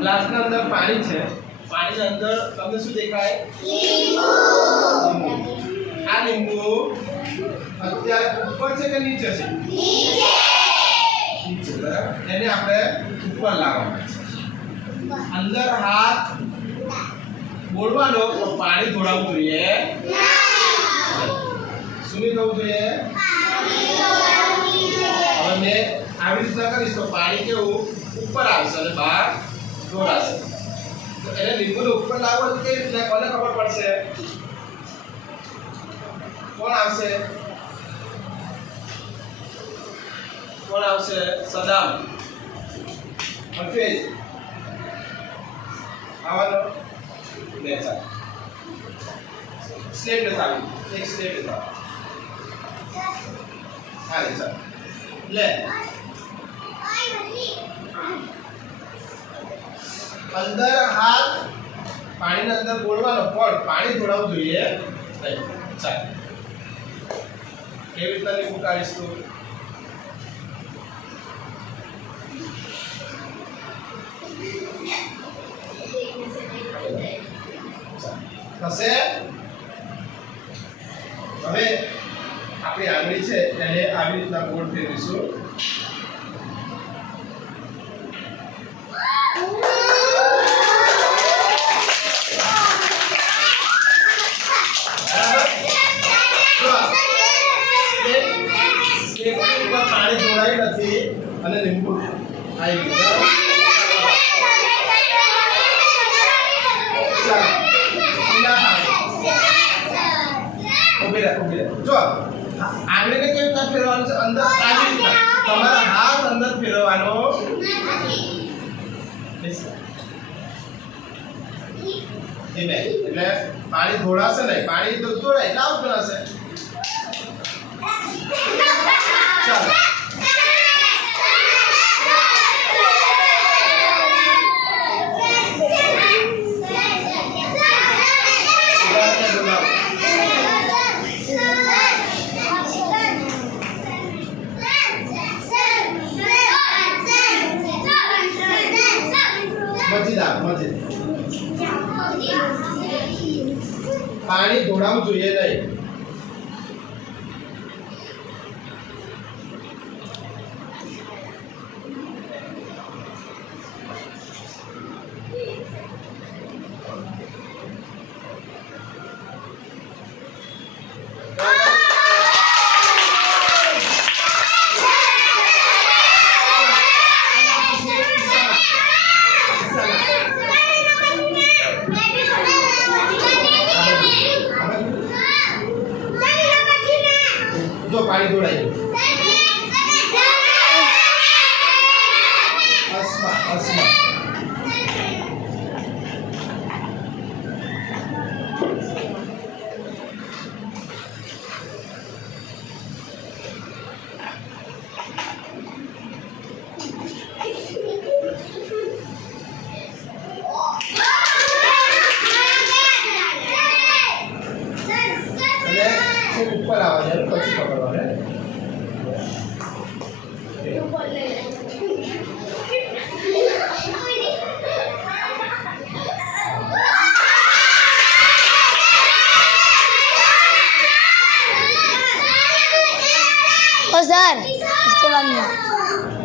ગ્લાસના અંદર પાણી છે, પાણીની અંદર તમને શું દેખાય? લીંબુ. આ લીંબુ અત્યારે ઉપર છે કે નીચે છે? નીચે. નીચે, બરાબર. એને આપણે ઉપર લાવવાનું છે. અંદર હાથ બોળવાનો તો પાણી ઢોળાવવું જોઈએ શું નહીં થવું જોઈએ? હવે મેં આવી રીતના કરીશ તો પાણી કેવું ઉપર આવશે અને બહાર ઢોળાશે. તો એને લીંબુને ઉપર લાવવો તો કેવી રીતના કોને ખબર પડશે? કોણ આવશે? કોણ આવશે? સદામ. હફીઝ આવવાનો લે ચાલ. સ્લેબ લેતા આવી, એક સ્લેબ લેતા હા લે ચાલ લે. અંદર હાથ પાણીની અંદર બોળવાનો પણ પાણી ઢોળાવવું જોઈએ નહીં. ચાલ કેવી રીતના લીંબુ કાઢીશ તું? થશે. હવે આપણી આંગળી છે એને આવી રીતના ગોળ ફેરવીશું. પાણી જોડાઈ નથી અને લીંબુ આવી ગયું. જો આંગળીને કેવી રીતના ફેરવાનું છે? અંદર આવી રીતના તમારા હાથ અંદર ફેરવવાનો ધીમે. એટલે પાણી ઢોળાશે નહીં, પાણી તો ઢોળાય એટલે આવું ગણાશે. ચાલો પાણી ઢોળાવવું જોઈએ નહીં. જો પાણી ઢોળાય અસ્મા અસ્મા ઉપર આવવા જાય પછી પકડવા હે. ओ सर इसके बाद में